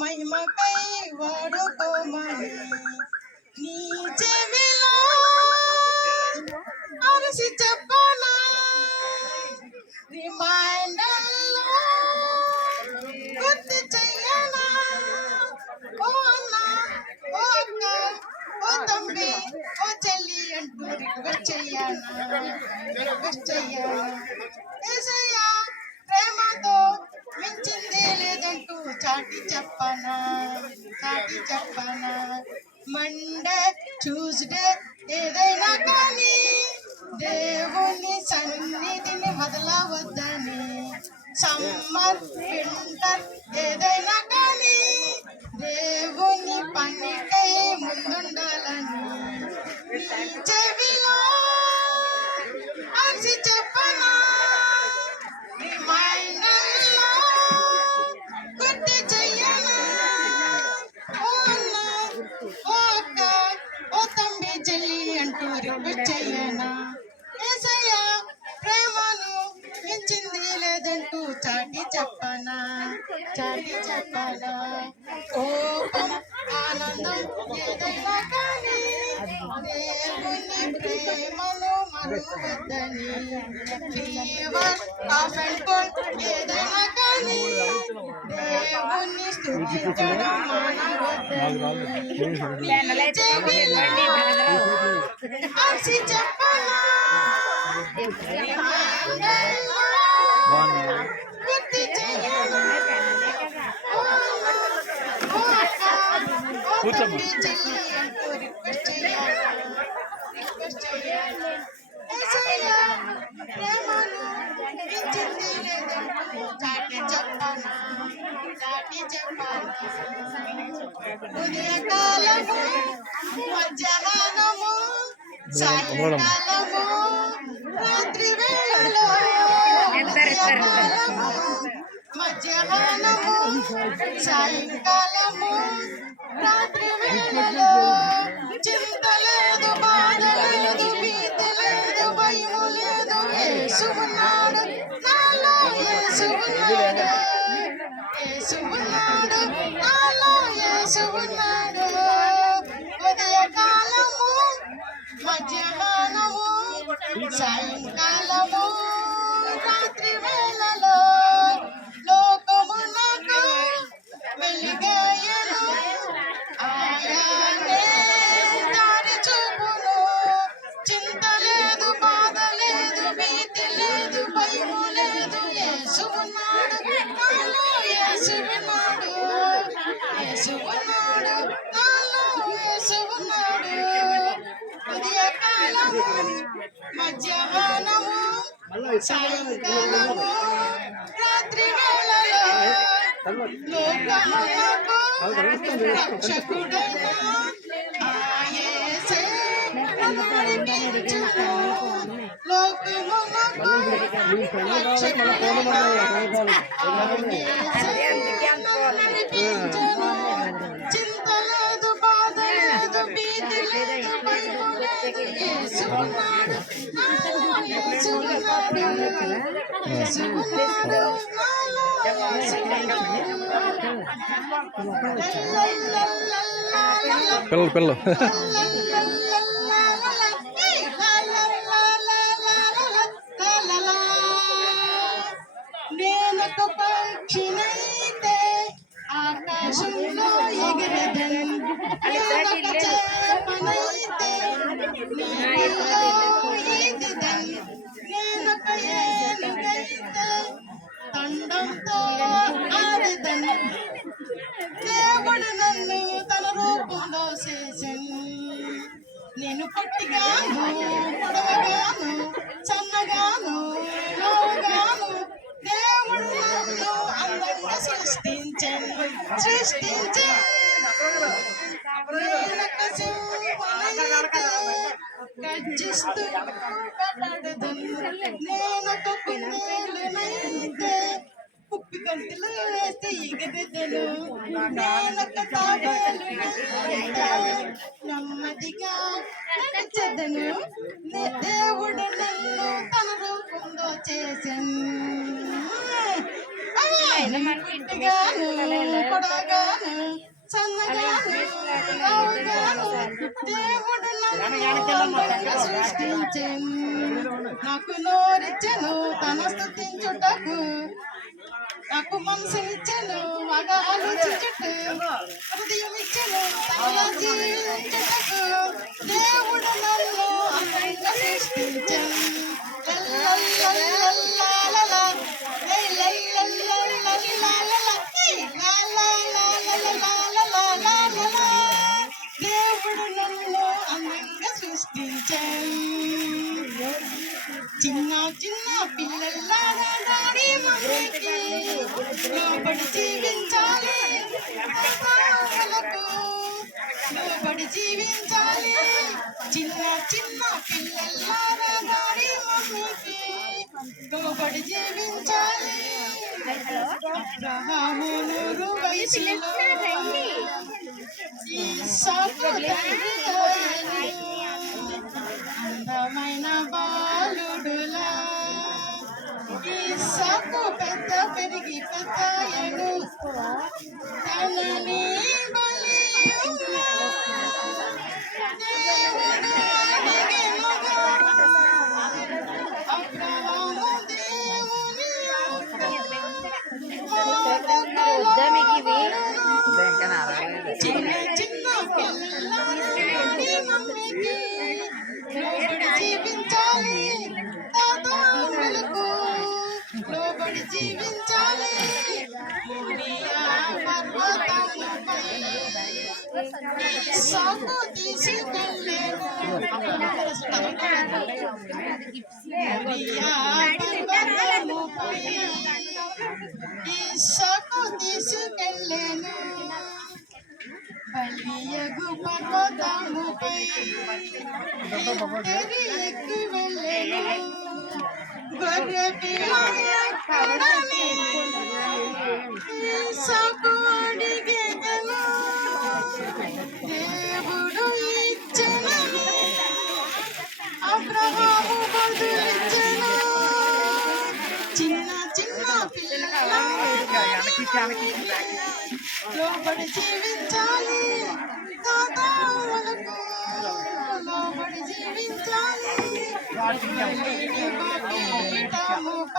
మహిమకై వాడుకోమని నీ చెవిలో అరసి చెప్పనా రిమైండర్లో గుర్తు చెయ్యనా ఓ అన్న ఓ అక్క ఓ తమ్మి ఓ చెల్లి అంటూ రిక్వెస్ట్ చెయ్యాలా యేసయ్యా ప్రేమతో మించింది లేదంటూ చాటి చెప్పనా మండే ట్యూస్డే ఏదైనా కానీ దేవుని సన్నిధిని వదలవద్దని సమ్మర్ వింటర్ ఏదైనా కానీ దేవుని పనికై ముందుండాలని చెవిలో అరిసి చెప్పనా రిమైండర్లో గుర్తు చెయ్యనా ఓ అన్న ఓ అక్క ఓ తమ్మి చెల్లి అంటూ రిక్వెస్ట్ చెయ్యనా యేసయ్యా ప్రేమను మించింది లేదంటూ చాటి చెప్పనా కోపం ఆనందం ఏదైనా కానీ దేవుని ప్రేమను మరువద్దని ఫీవర్ కాఫ్ అండ్ కోల్డ్ ఏదైనా కానీ దేవుని స్తుతించడం మానవద్దని అరిసి చెప్పనా గుర్తు చెయ్యనా చెల్లి అంటూ రిక్వెస్ట్ చెయ్యాలి యేసయ్యా ప్రేమను మించింది లేదంటూ చాటి చెప్పనా ఉదయకాలము మధ్యాహ్నము సాయంకాలము రాత్రి వేళలో మధ్యాహ్నము సాయంకాలము రాత్రి వేళలో చింత లేదు బాధ లేదు భీతి లేదు భయము లేదు యేసు ఉన్నాడు నాలో యేసు ఉన్నాడు నాలో యేసు ఉన్నాడు ఉదయకాలము మధ్యాహ్నము సాయంకాలము రాత్రి వేళలో లోకమునకు వెలుగయ్యను ఆయనే దారి చూపును చింత లేదు బాధ లేదు భీతి లేదు భయము లేదు యేసు ఉన్నాడు నాలో యేసు ఉన్నాడు నాలో యేసు ఉన్నాడు ఉదయకాలము మధ్యాహ్నము సాయంకాలము రాత్రి వేళలో లోకమునకు రక్షకుడైన ఆ యేసే నన్ను నడిపించును లోకమునకు రక్షకుడైన ఆ యేసే నన్ను నడిపించును చింత లేదు బాధ లేదు భీతి లేదు భయము లేదు యేసు ఉన్నాడు యేసు ఉన్నాడు యేసు ఉన్నాడు పిల్లలు నేనొక పక్షినైతే ఆకాశంలో ఎగిరెదను నేనొక చేపనైతే నీటిలో ఈదెదను నేనొక ఏనుగైతే తండంతో ఆడెదను దేవుడు నన్ను తన రూపంలో చేసెను నేను పొట్టిగాను పొడవగాను సన్నగాను లావుగాను దేవుడు నన్ను అందంగా సృష్టించెను నేనొక సింహనైతే గర్జిస్తూ వేటాడెదను నేనొక కుందేలునైతే ఉప్పి గంతులు వేస్తే ఎగరెదను నేనొక తాబేలునైతే నెమ్మదిగా నడిచెదను దేవుడు నన్ను తన రూపంలో చేసెను పొట్టిగాను పొడవగాను సన్నగాను లావుగాను దేవుడు నన్ను సృష్టించెను. నాకు నోరిచ్చెను తన స్తుతించుటకు, నాకు మనసునిచ్చెను మగ ఆలోచించుటకు, హృదయం ఇచ్చెను తనలా జీవించుటకు. దేవుడు నన్ను అందంగా సృష్టించెను. లల్లల్లల్లల్లలా, హే లల్లల్లల్లల్లలా, హే లాలాలాలాలాలాలాలా. దేవుడు నన్ను అందంగా సృష్టించెను. చిన్న చిన్న పిల్లల్లారా డాడీ మమ్మీకి లోబడి జీవించాలి, తాతలకు లోబడి జీవించాలి. చిన్న చిన్న పిల్లల్లారా డాడీ మమ్మీకి లోబడి జీవించాలి. అబ్రహాము 100 వయసులో ఇస్సాకు తండ్రి అయ్యెను. అందమైన బాలుడులా ఇస్సాకు పెరిగి పెద్దయ్యెను. తనని బలియుగా దేవుడు అడిగెనుగా. అబ్రహాము దేవుని చిన్న చిన్న పిల్లల్లారా మమ్మీకి లోబడి జీవించాలి, తాతలకు లోబడి జీవించాలి. మోరియా పర్వతముపై ఇస్సాకు తీసుకెళ్ళెను. మోరియా పర్వతముపై ఇస్సాకు తీసుకెళ్ళెను. బలియగు పర్వతముపై ఇద్దరు ఎక్కి వెళ్ళెను. గొర్రె పిల్ల ఎక్కడని ఇస్సాకు అడిగెను. దేవుడు ఇచ్చెనని అబ్రహాము బదులిచ్చెను. చిన్న చిన్న పిల్లల్లారా లోబడి జీవించాలి, తాతలకు లోబడి జీవించాలి.